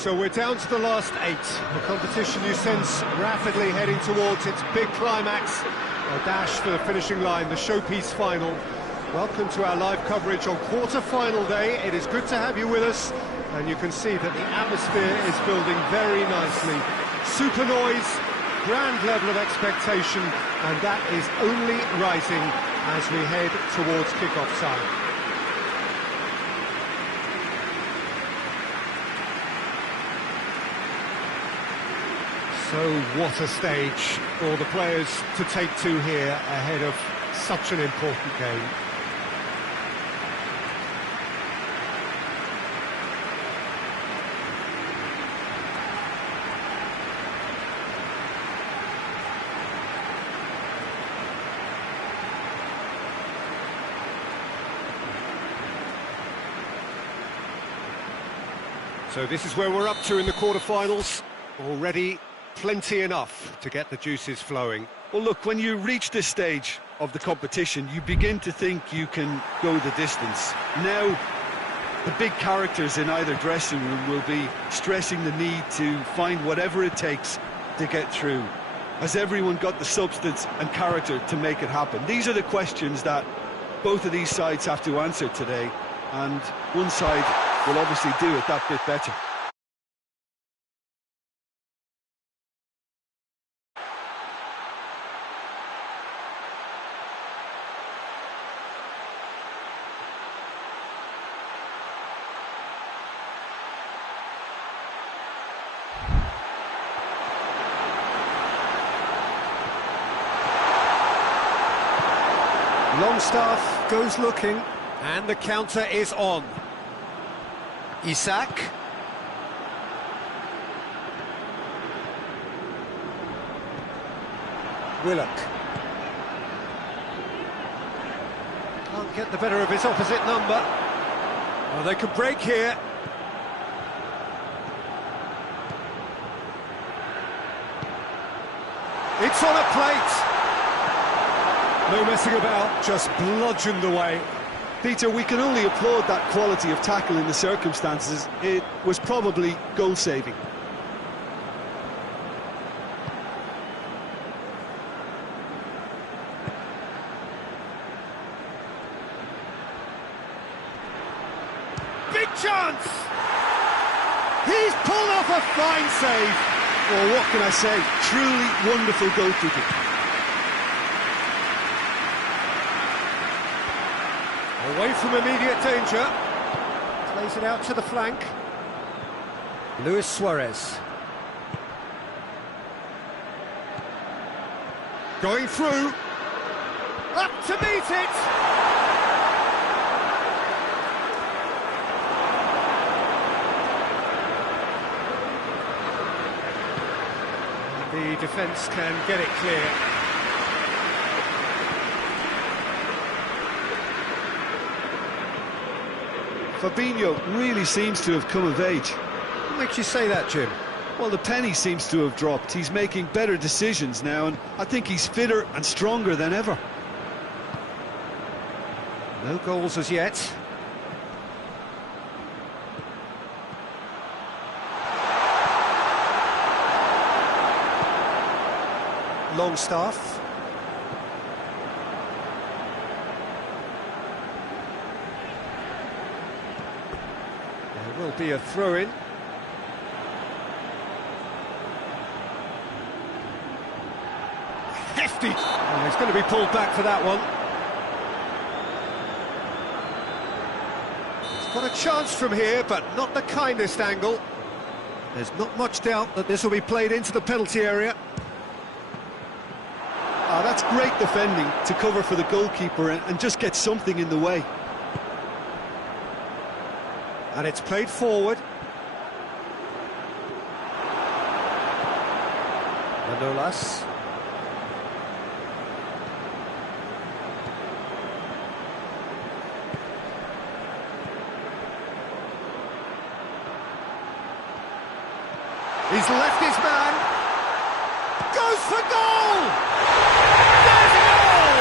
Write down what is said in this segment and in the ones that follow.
So we're down to the last 8. The competition, you sense, rapidly heading towards its big climax. A dash for the finishing line, the showpiece final. Welcome to our live coverage on quarter-final day. It is good to have you with us, and you can see that the atmosphere is building very nicely. Super noise, grand level of expectation, and that is only rising as we head towards kick-off time. So what a stage for the players to take to here ahead of such an important game. So this is where we're up to in the quarterfinals. Already plenty enough to get the juices flowing. Well, look, when you reach this stage of the competition, you begin to think you can go the distance. Now, the big characters in either dressing room will be stressing the need to find whatever it takes to get through. Has everyone got the substance and character to make it happen? These are the questions that both of these sides have to answer today, and one side will obviously do it that bit better. Longstaff goes looking, and the counter is on. Isak. Willock. Can't get the better of his opposite number. Well, they could break here. It's on a plate. No messing about, just bludgeoned away. Peter, we can only applaud that quality of tackle in the circumstances. It was probably goal-saving. Big chance! He's pulled off a fine save. Well, what can I say? Truly wonderful goalkeeping. Away from immediate danger. Plays it out to the flank. Luis Suarez. Going through. Up to meet it! The defence can get it clear. Fabinho really seems to have come of age. What makes you say that, Jim? Well, the penny seems to have dropped. He's making better decisions now, and I think he's fitter and stronger than ever. No goals as yet. Longstaff. There will be a throw-in. Hefty! Oh, he's going to be pulled back for that one. He's got a chance from here, but not the kindest angle. There's not much doubt that this will be played into the penalty area. That's great defending to cover for the goalkeeper and just get something in the way. And it's played forward. Manolas. He's left his man. Goes for goal! There's a goal!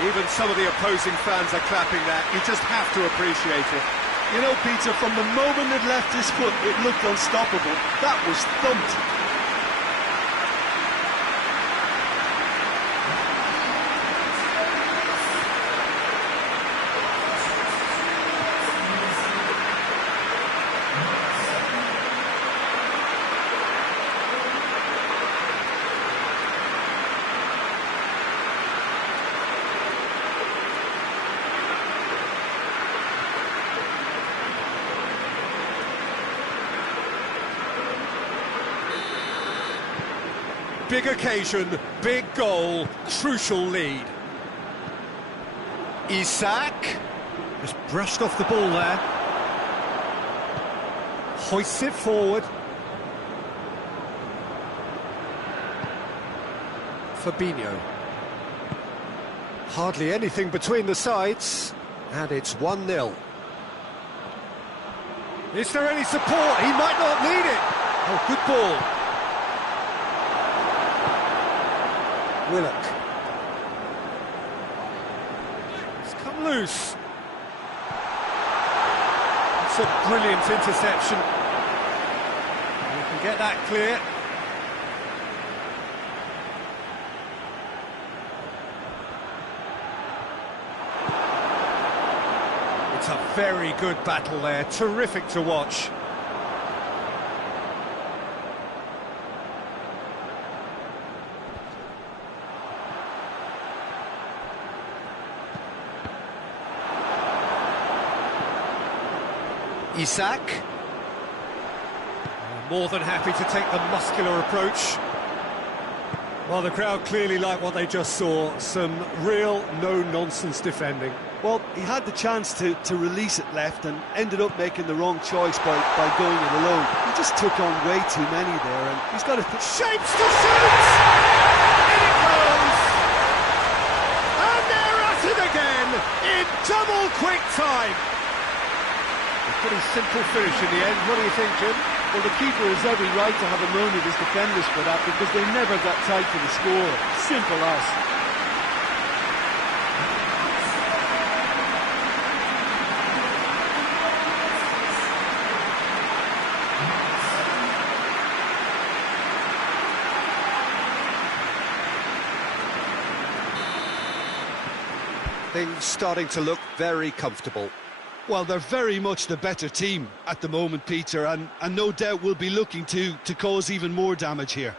Even some of the opposing fans are clapping that. You just have to appreciate it. You know, Peter, from the moment it left his foot, it looked unstoppable. That was thumped. Big occasion, big goal, crucial lead. Isak just brushed off the ball there. Hoists it forward. Fabinho. Hardly anything between the sides, and it's 1-0. Is there any support? He might not need it. Oh, good ball. Willock. It's come loose. It's a brilliant interception. You can get that clear. It's a very good battle there, terrific to watch. Isak, more than happy to take the muscular approach. Well, the crowd clearly like what they just saw, some real no-nonsense defending. Well, he had the chance to release it left and ended up making the wrong choice by going it alone. He just took on way too many there, and he's got to... Shapes to shoot! In it goes! And they're at it again, in double quick time! A pretty simple finish in the end. What do you think, Jim? Well, the keeper has every right to have a moan at his defenders for that, because they never got tight for the score. Simple as. Things starting to look very comfortable. Well, they're very much the better team at the moment, Peter, and no doubt will be looking to cause even more damage here.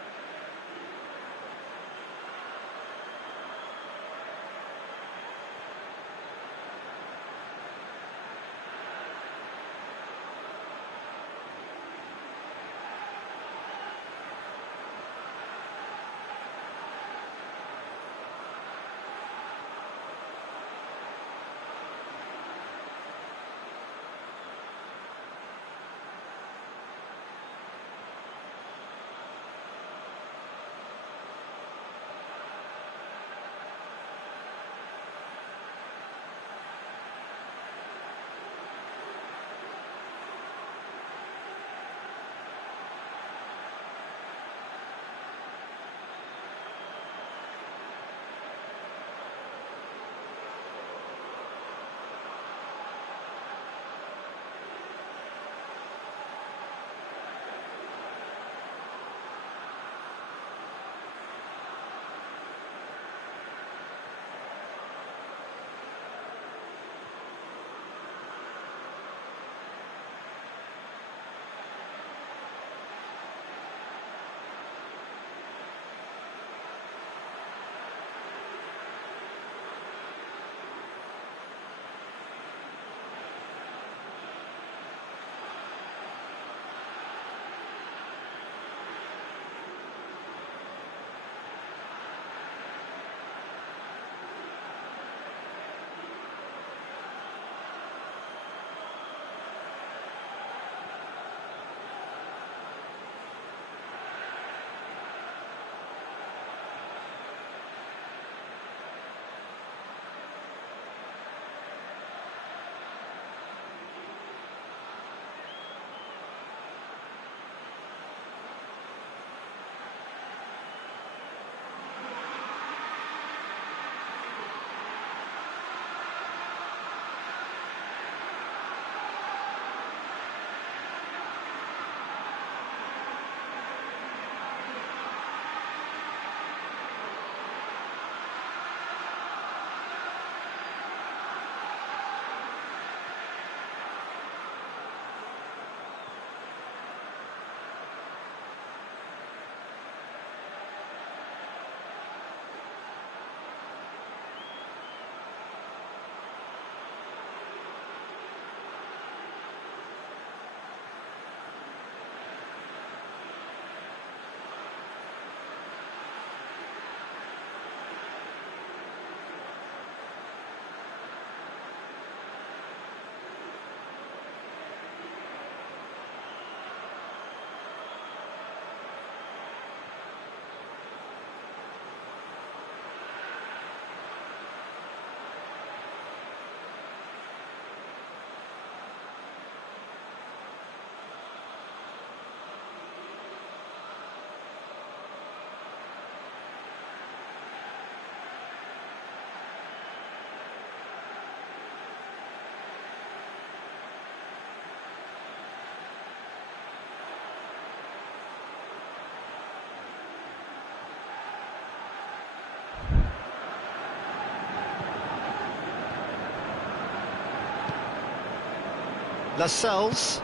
Lascelles.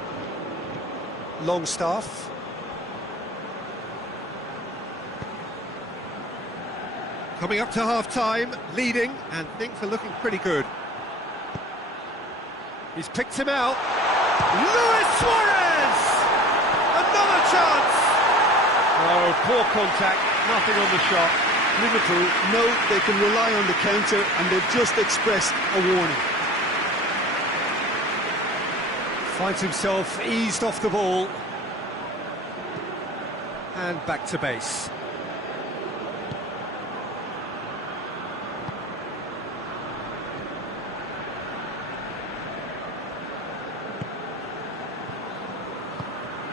Longstaff. Coming up to half-time, leading, and things are looking pretty good. He's picked him out. Luis Suarez! Another chance! Oh, poor contact, nothing on the shot. Liverpool know they can rely on the counter, and they've just expressed a warning. Finds himself eased off the ball. And back to base.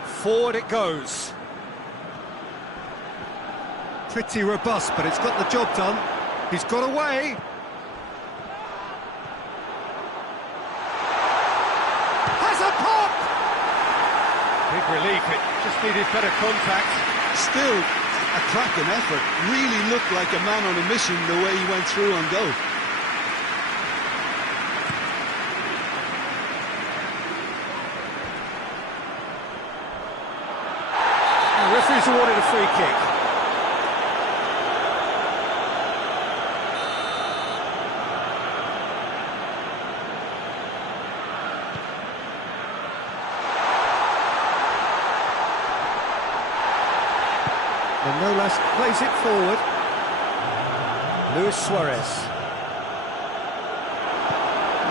Forward it goes. Pretty robust, but it's got the job done. He's got away. Has a pop! Big relief, it just needed better contact. Still, a cracking effort. Really looked like a man on a mission the way he went through on goal. The referee's awarded a free kick. Manolas plays it forward. Luis Suarez.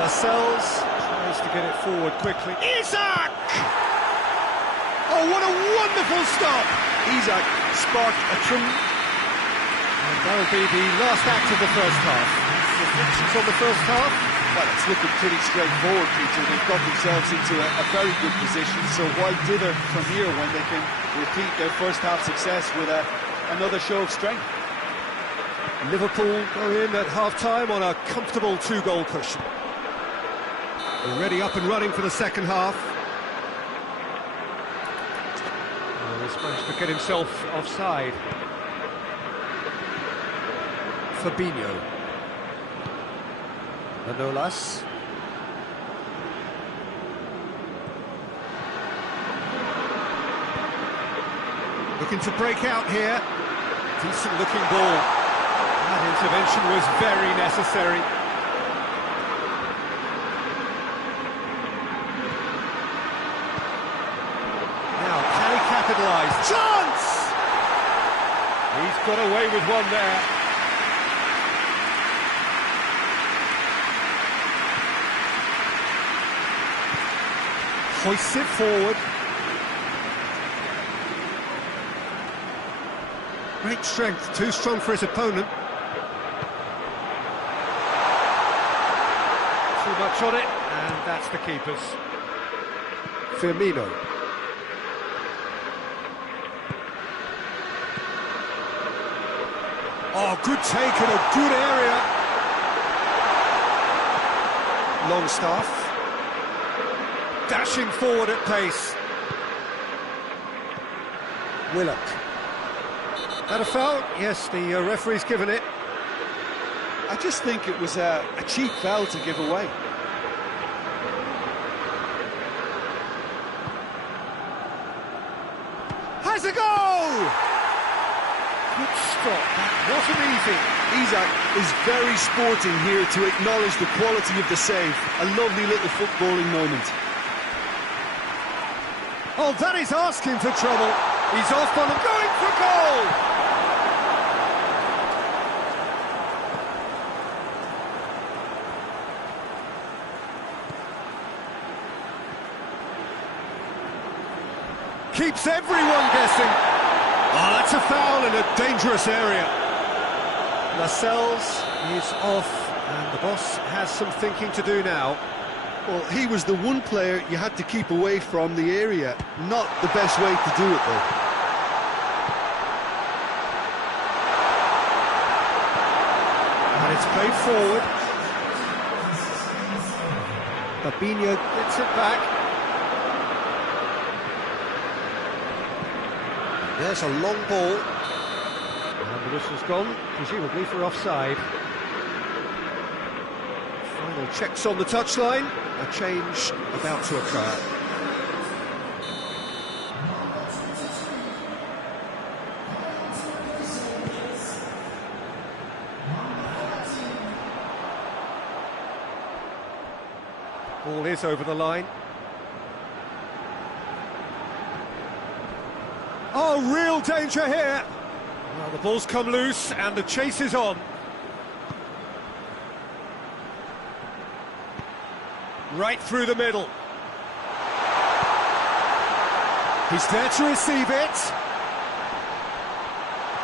Lascelles tries to get it forward quickly. Isak! Oh, what a wonderful stop! Isak sparked a And that'll be the last act of the first half. Reflections on the first half? Well, it's looking pretty straightforward, Peter. They've got themselves into a very good position, so why dither from here when they can repeat their first half success with another show of strength? Liverpool go in at half-time on a comfortable 2-goal cushion. Already up and running for the second half. He's managed to get himself offside. Fabinho. Manolas. Looking to break out here. Decent looking ball. That intervention was very necessary. Now, can he capitalise? Chance! He's got away with one there. Hoists it forward. Great strength, too strong for his opponent. Too much on it, and that's the keeper's. Firmino. Oh, good take in a good area. Longstaff. Dashing forward at pace. Willock. That a foul? Yes, the referee's given it. I just think it was a cheap foul to give away. Has a goal! Good stop, that wasn't easy. Isak is very sporting here to acknowledge the quality of the save. A lovely little footballing moment. Oh, that is asking for trouble. He's off on him, going for goal! Keeps everyone guessing. Oh, that's a foul in a dangerous area. Lascelles is off, and the boss has some thinking to do now. Well, he was the one player you had to keep away from the area. Not the best way to do it, though. And it's played forward. Fabinho gets it back. There's a long ball. And the whistle's gone, presumably for offside. Final Checks on the touchline, a change about to occur. Ball is over the line. Oh, real danger here! Well, the ball's come loose and the chase is on. Right through the middle. He's there to receive it.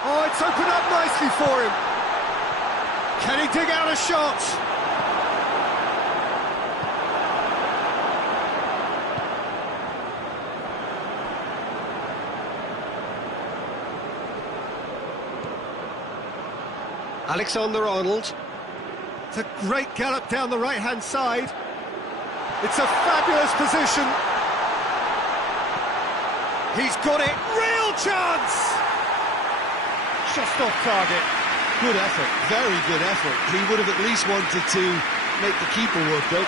Oh, it's opened up nicely for him. Can he dig out a shot? Alexander-Arnold. It's a great gallop down the right-hand side. It's a fabulous position. He's got it. Real chance! Just off target. Good effort, very good effort. He would have at least wanted to make the keeper work though.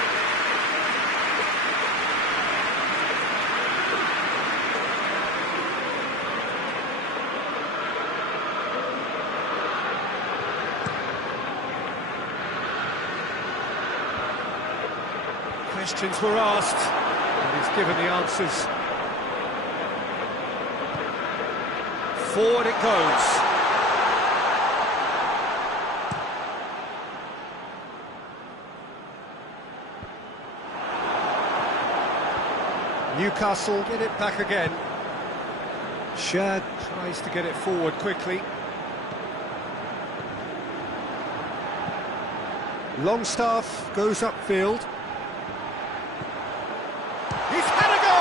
Questions were asked, and he's given the answers. Forward it goes. Newcastle get it back again. Shad tries to get it forward quickly. Longstaff goes upfield. He's had a go!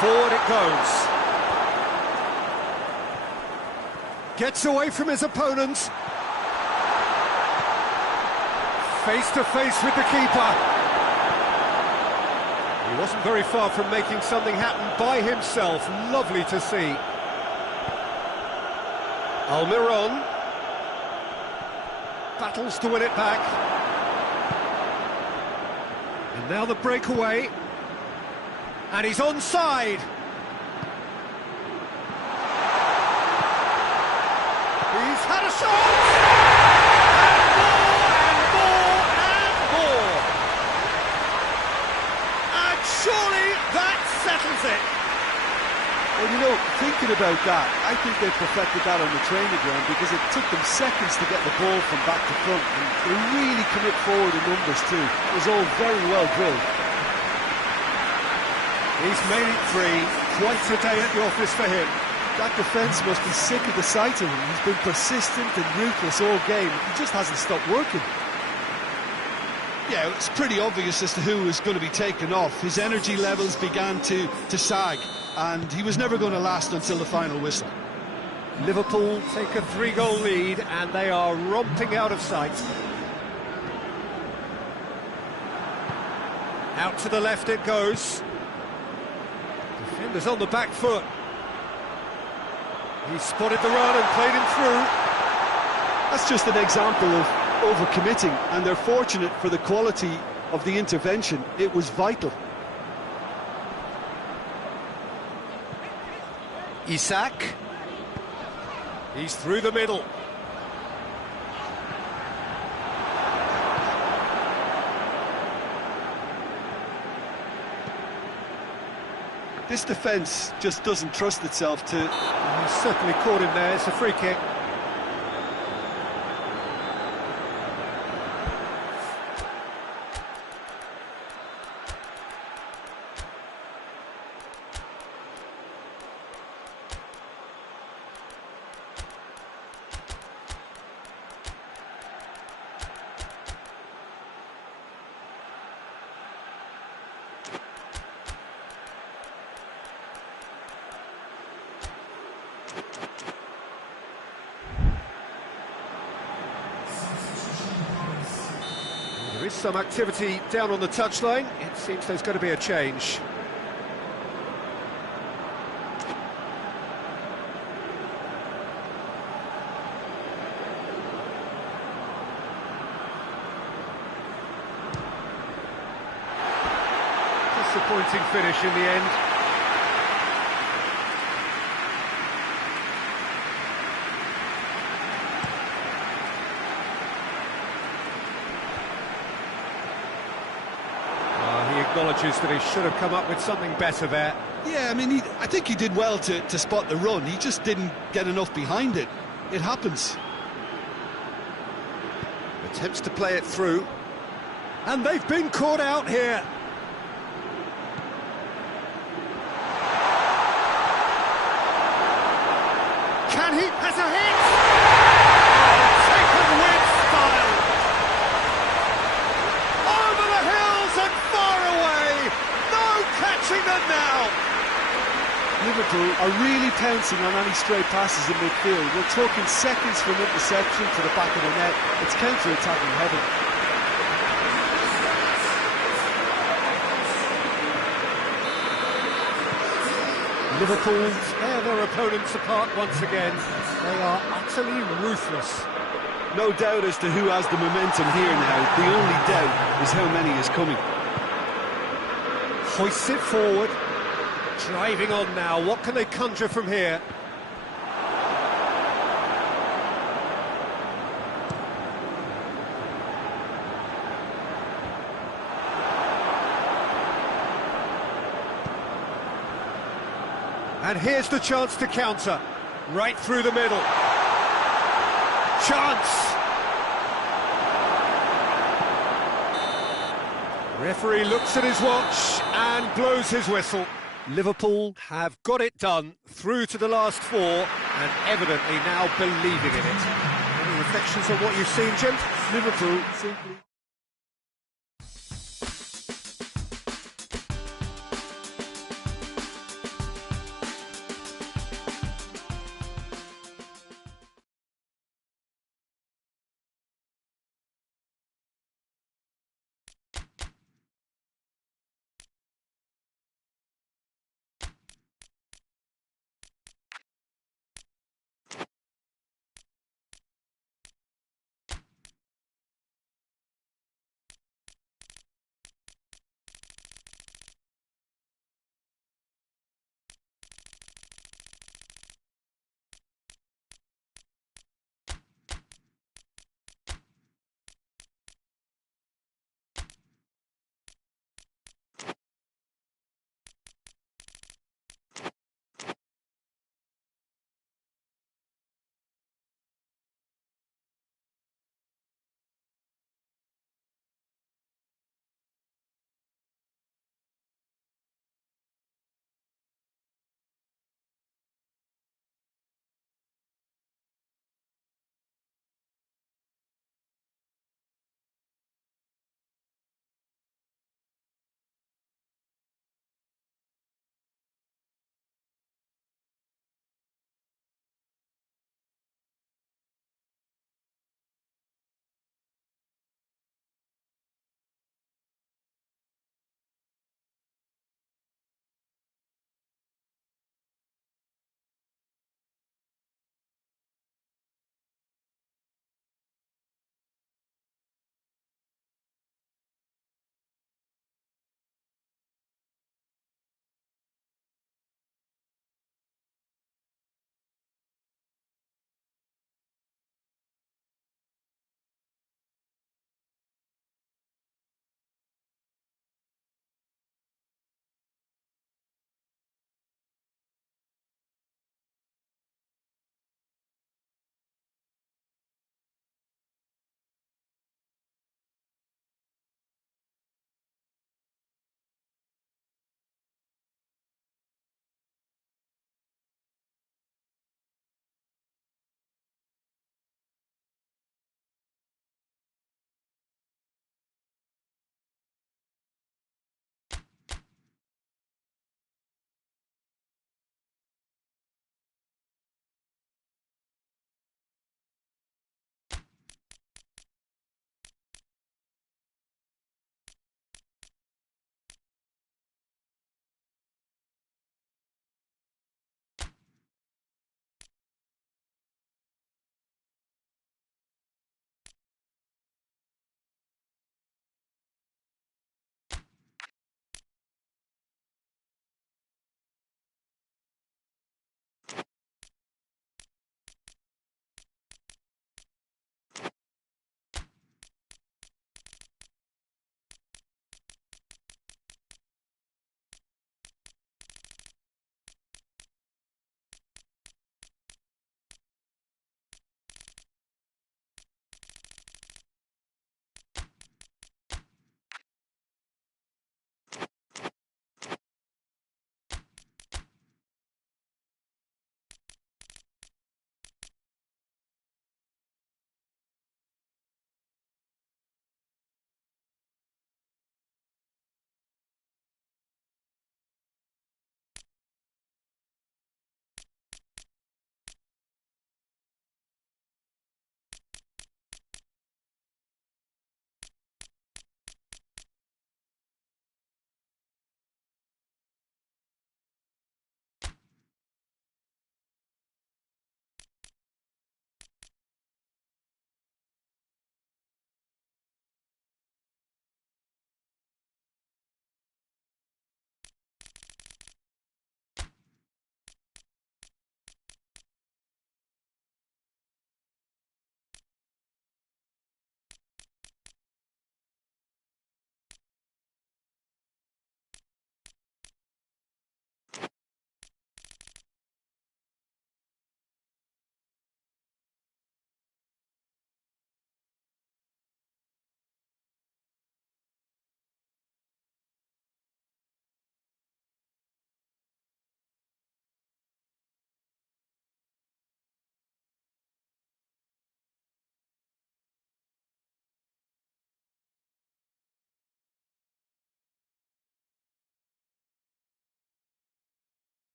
Forward it goes. Gets away from his opponent. Face to face with the keeper. He wasn't very far from making something happen by himself. Lovely to see. Almiron battles to win it back. And now the breakaway. And he's onside. He's had a shot! And more, and more! And surely that settles it. Well, you know, thinking about that, I think they perfected that on the training ground because it took them seconds to get the ball from back to front, and they really commit forward in numbers too. It was all very well drilled. He's made it three. Quite a day at the office for him. That defence must be sick of the sight of him. He's been persistent and ruthless all game. He just hasn't stopped working. Yeah, it's pretty obvious as to who was going to be taken off. His energy levels began to sag, and he was never going to last until the final whistle. Liverpool take a 3-goal lead, and they are romping out of sight. Out to the left it goes. Defenders on the back foot. He spotted the run and played him through. That's just an example of overcommitting, and they're fortunate for the quality of the intervention. It was vital. Isak. He's through the middle. This defence just doesn't trust itself to... He's certainly caught him there. It's a free kick. There is some activity down on the touchline. It seems there's going to be a change. disappointing finish in the end. He acknowledges that he should have come up with something better there. Yeah, I mean, I think he did well to spot the run. He just didn't get enough behind it. It happens. Attempts to play it through. And they've been caught out here. Can he? Has a hit! Oh, taken with style! Over the hills and far away! No catching them now! Liverpool are really pouncing on any stray passes in midfield. We're talking seconds from interception to the back of the net. It's counter-attacking heaven. Liverpool tear their opponents apart once again. They are utterly ruthless. No doubt as to who has the momentum here now. The only doubt is how many is coming. Hoists it forward. Driving on now. What can they conjure from here? And here's the chance to counter. Right through the middle. Chance! Referee looks at his watch and blows his whistle. Liverpool have got it done through to the last four and evidently now believing in it. Any reflections on what you've seen, Jim? Liverpool simply...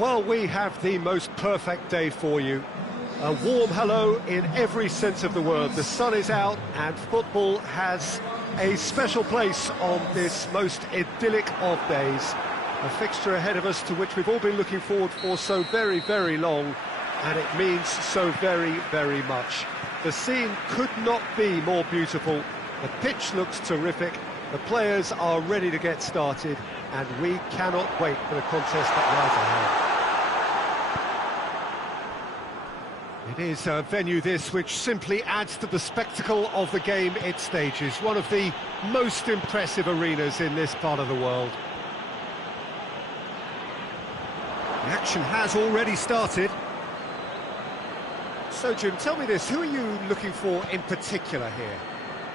Well, we have the most perfect day for you. A warm hello in every sense of the word. The sun is out and football has a special place on this most idyllic of days. A fixture ahead of us to which we've all been looking forward for so very, very long, and it means so very, very much. The scene could not be more beautiful. The pitch looks terrific. The players are ready to get started, and we cannot wait for the contest that lies ahead. It is a venue this which simply adds to the spectacle of the game it stages. One of the most impressive arenas in this part of the world. The action has already started. So, Jim, tell me this, who are you looking for in particular here?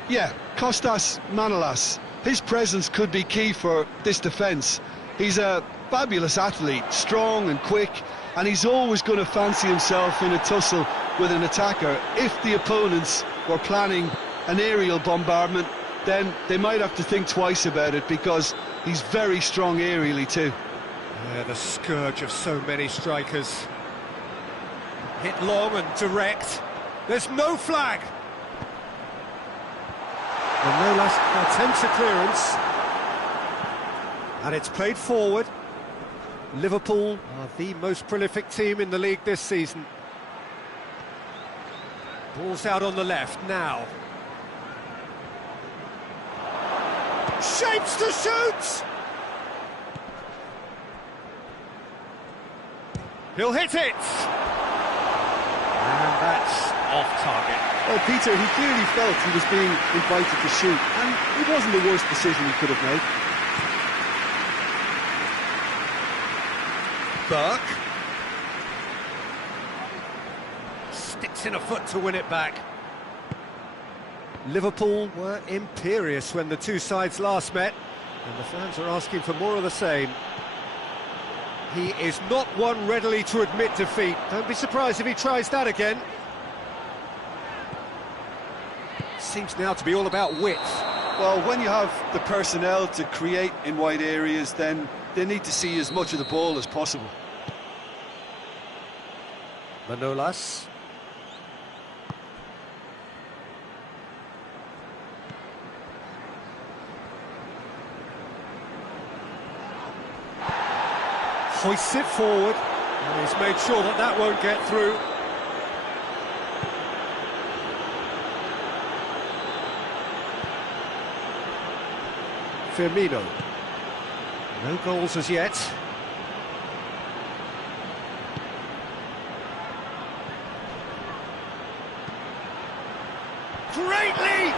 Yeah, Kostas Manolas. His presence could be key for this defence. He's a fabulous athlete, strong and quick, and he's always going to fancy himself in a tussle with an attacker. If the opponents were planning an aerial bombardment, then they might have to think twice about it, because he's very strong aerially too. Yeah, the scourge of so many strikers. Hit long and direct. There's no flag. Manolas attempts a clearance. And it's played forward. Liverpool are the most prolific team in the league this season. Ball's out on the left now. Shapes to shoot! He'll hit it! And that's off target. Well, Peter, he clearly felt he was being invited to shoot, and it wasn't the worst decision he could have made. Burke. Sticks in a foot to win it back. Liverpool were imperious when the two sides last met, and the fans are asking for more of the same. He is not one readily to admit defeat. Don't be surprised if he tries that again. Seems now to be all about width. Well, when you have the personnel to create in wide areas, then they need to see as much of the ball as possible. Manolas. Hoists it forward, and he's made sure that that won't get through. Firmino. No goals as yet. Great leap!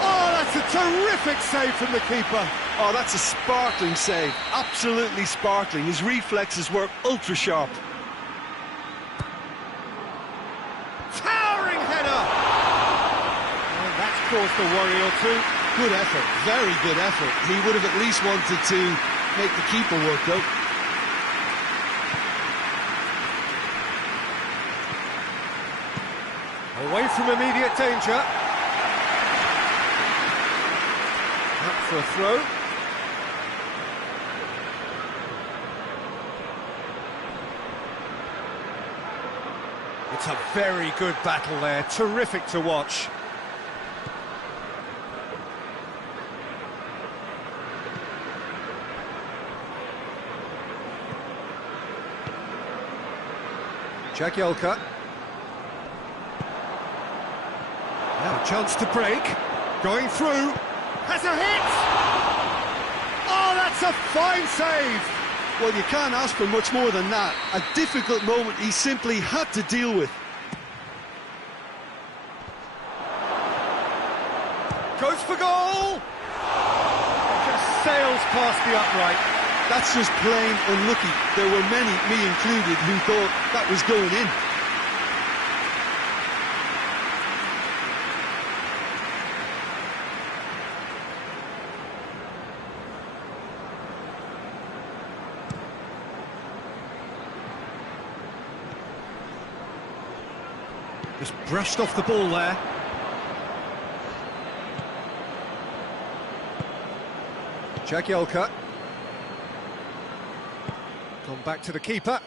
Oh, that's a terrific save from the keeper. Oh, that's a sparkling save, absolutely sparkling. His reflexes were ultra sharp. Towering header! And that's caused a worry or two. Good effort, very good effort. He would have at least wanted to make the keeper work, though. Away from immediate danger. Up for a throw. It's a very good battle there, terrific to watch. Jagielka. Now a chance to break. Going through. Has a hit! Oh, that's a fine save! Well, you can't ask for much more than that. A difficult moment he simply had to deal with. Goes for goal! Just sails past the upright. That's just plain unlucky. There were many, me included, who thought that was going in. Just brushed off the ball there. Gone back to the keeper.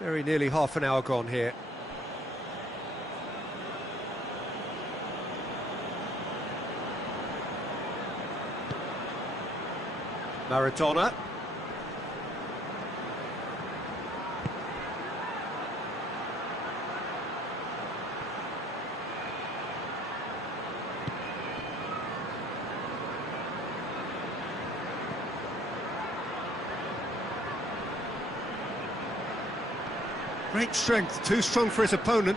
Very nearly half an hour gone here. Maradona. Great strength, too strong for his opponent.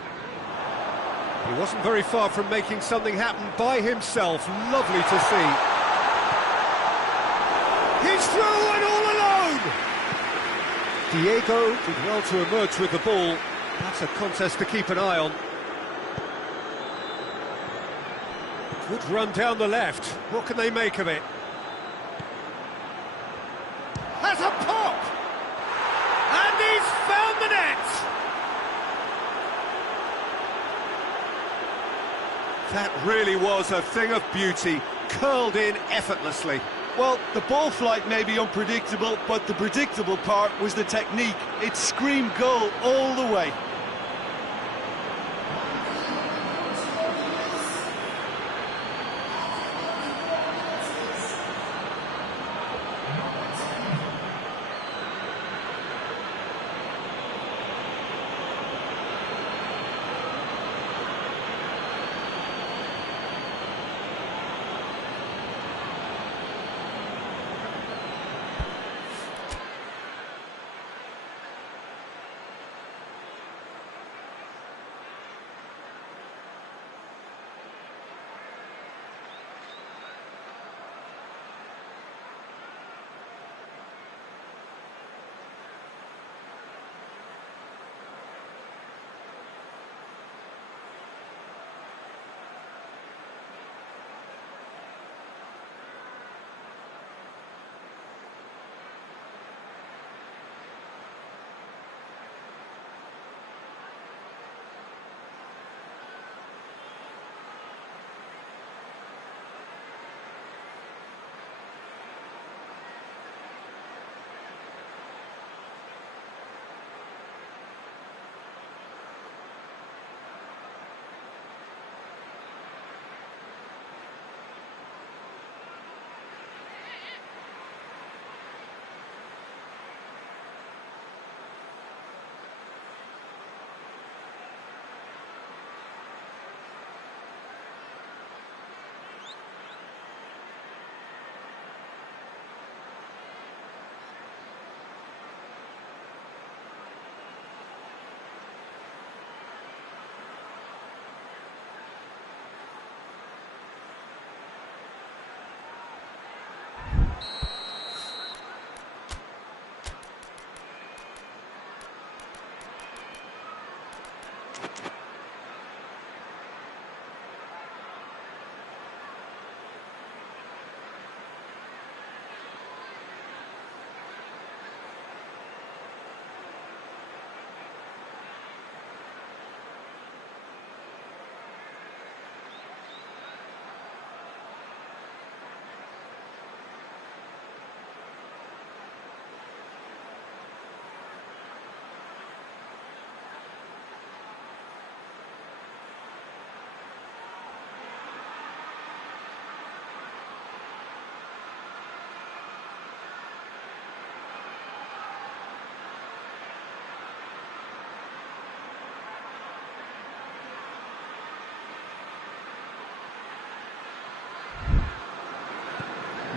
He wasn't very far from making something happen by himself. Lovely to see. He's through and all alone! Diego did well to emerge with the ball. That's a contest to keep an eye on. Good run down the left. What can they make of it? Has a pop! And he's found the net! That really was a thing of beauty, curled in effortlessly. Well, the ball flight may be unpredictable, but the predictable part was the technique. It screamed goal all the way.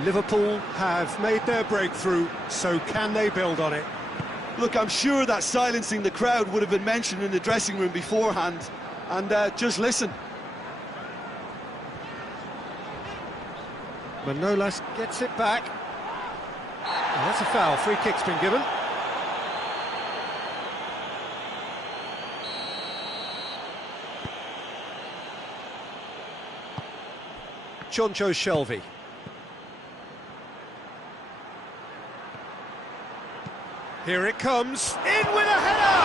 Liverpool have made their breakthrough, so can they build on it? Look, I'm sure that silencing the crowd would have been mentioned in the dressing room beforehand. And just listen. Manolas gets it back. Oh, that's a foul. Free kick's been given. Jonjo Shelvey. Here it comes. In with a header!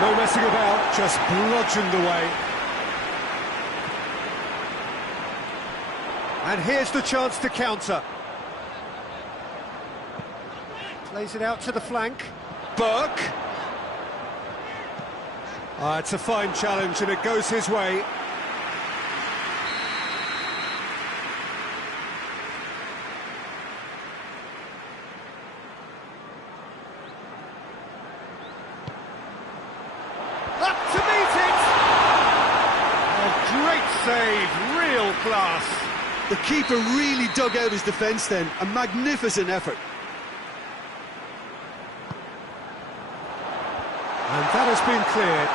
No messing about, just bludgeoned away. And here's the chance to counter. Plays it out to the flank. Burke. It's a fine challenge and it goes his way. Up to meet it! A great save, real class. The keeper really dug out his defence then, a magnificent effort. And that has been cleared.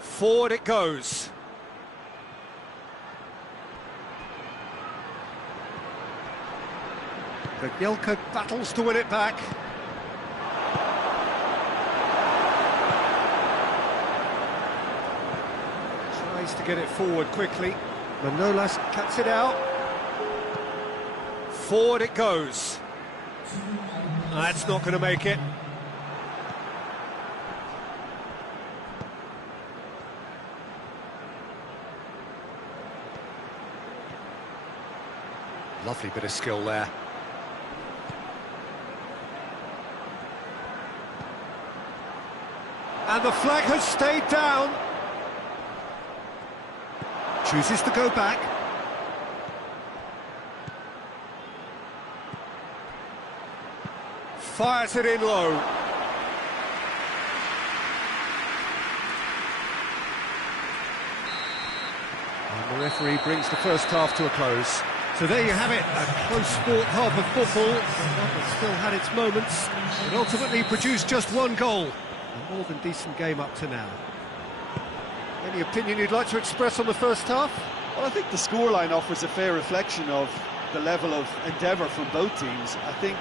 Forward it goes. Jagielka battles to win it back. Tries to get it forward quickly. Manolas cuts it out. Forward it goes. That's not going to make it. Lovely bit of skill there. And the flag has stayed down. Chooses to go back. Fires it in low. And the referee brings the first half to a close. So there you have it, a close sport half of football. That still had its moments. It ultimately produced just one goal. A more than decent game up to now. Any opinion you'd like to express on the first half? Well, I think the scoreline offers a fair reflection of the level of endeavour from both teams. I think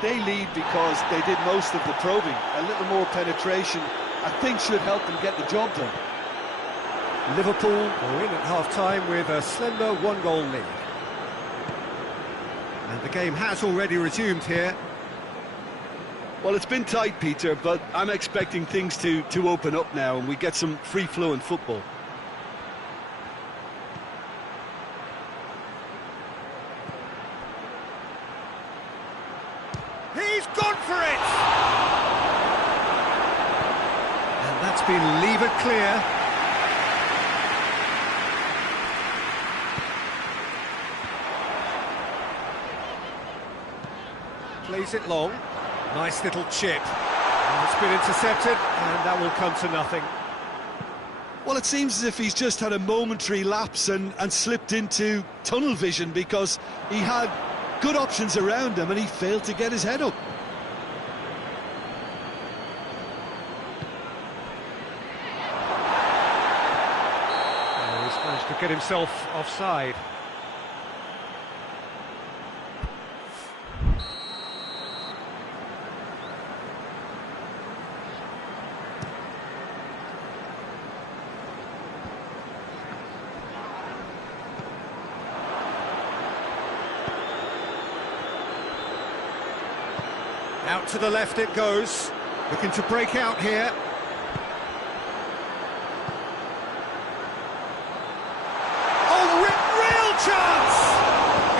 they lead because they did most of the probing. A little more penetration, I think, should help them get the job done. Liverpool are in at half-time with a slender one-goal lead. And the game has already resumed here. Well, it's been tight, Peter, but I'm expecting things to open up now and we get some free-flowing football. He's gone for it! And that's been levered clear. Plays it long. Nice little chip. And it's been intercepted, and that will come to nothing. Well, it seems as if he's just had a momentary lapse and slipped into tunnel vision because he had good options around him and he failed to get his head up. He's managed to get himself offside. Out to the left it goes, looking to break out here. Oh, real chance!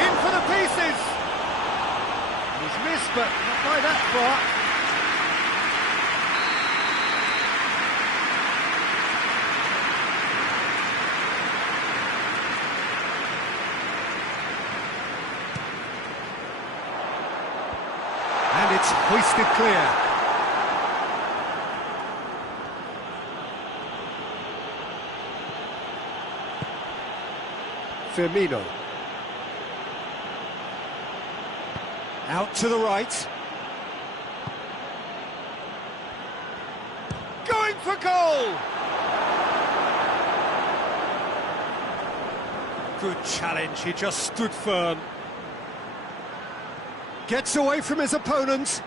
In for the pieces! He's missed, but not by that far. And it's hoisted clear. Firmino. Out to the right. Going for goal! Good challenge, he just stood firm. Gets away from his opponent.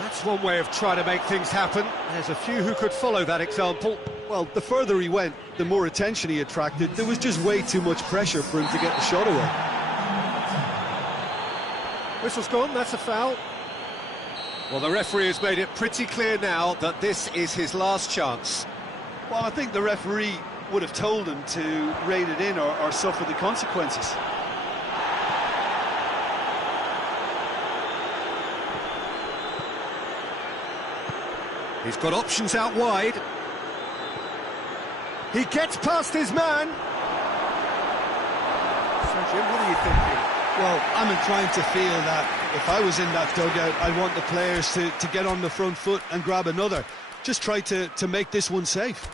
That's one way of trying to make things happen. There's a few who could follow that example. Well, the further he went, the more attention he attracted. There was just way too much pressure for him to get the shot away. Whistle's gone, that's a foul. Well, the referee has made it pretty clear now that this is his last chance. Well, I think the referee would have told him to rein it in or suffer the consequences. He's got options out wide. He gets past his man. So, Jim, what are you thinking? Well, I'm inclined to feel that if I was in that dugout, I'd want the players to get on the front foot and grab another. Just try to make this one safe.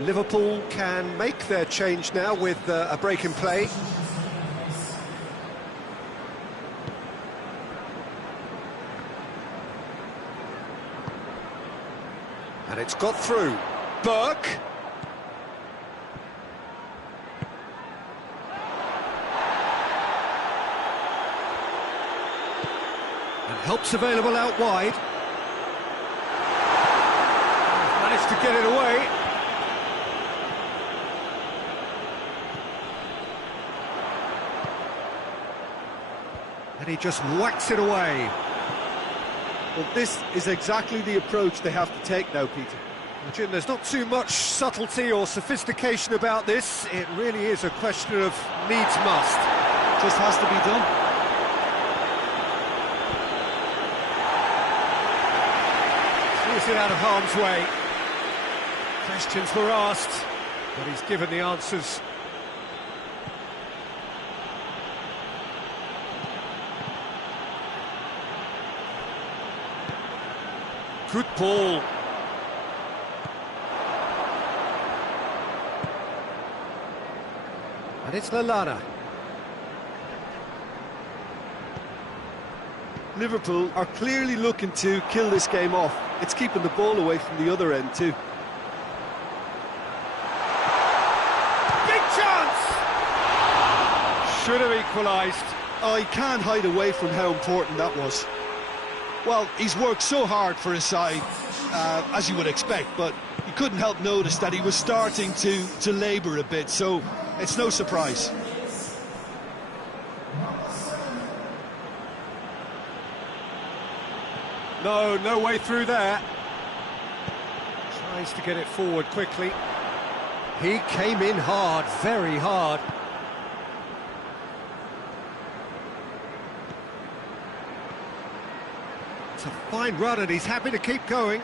Liverpool can make their change now with a break in play. And it's got through. Burke. And help's available out wide. Managed to get it away. And he just whacks it away. Well, this is exactly the approach they have to take now, Peter. Well, Jim, there's not too much subtlety or sophistication about this. It really is a question of needs must. Just has to be done. Clears it out of harm's way. Questions were asked, but he's given the answers. Good ball. And it's Lallana. Liverpool are clearly looking to kill this game off. It's keeping the ball away from the other end too. Big chance! Should have equalised. I can't hide away from how important that was. Well, he's worked so hard for his side, as you would expect, but you couldn't help notice that he was starting to labour a bit, so it's no surprise. No way through there. Tries to get it forward quickly. He came in hard, very hard. It's a fine run and he's happy to keep going.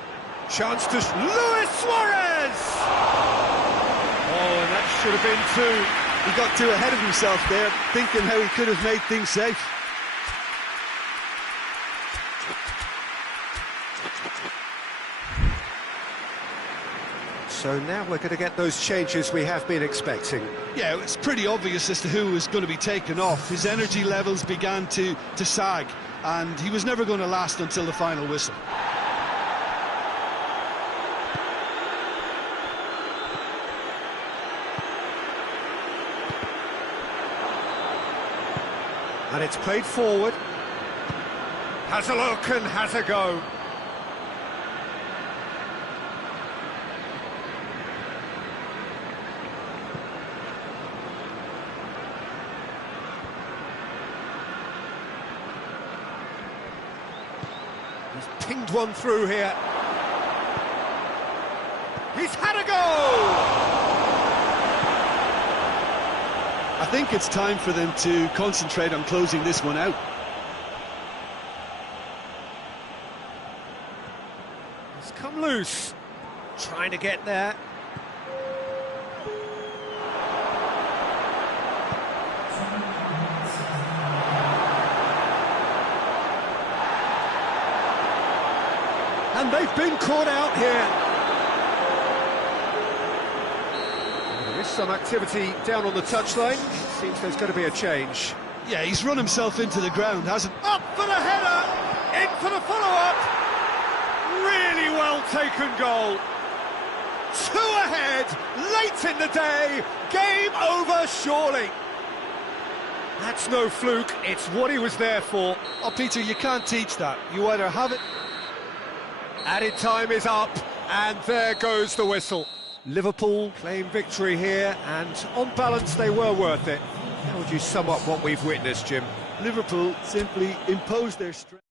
Chance to Luis Suarez! Oh, and that should have been two. He got too ahead of himself there, thinking how he could have made things safe. So now we're going to get those changes we have been expecting. Yeah, it's pretty obvious as to who was going to be taken off. His energy levels began to sag, and he was never going to last until the final whistle. And it's played forward. Has a look and has a go. He's pinged one through here. He's had a go! I think it's time for them to concentrate on closing this one out. He's come loose. Trying to get there. And they've been caught out here. There is some activity down on the touchline. It seems there's going to be a change. Yeah, he's run himself into the ground, hasn't he? Up for the header! In for the follow-up! Really well taken goal. 2 ahead, late in the day, game over surely. That's no fluke, it's what he was there for. Oh, Peter, you can't teach that. You either have it... Added time is up, and there goes the whistle. Liverpool claim victory here, and on balance they were worth it. How would you sum up what we've witnessed, Jim? Liverpool simply imposed their strength.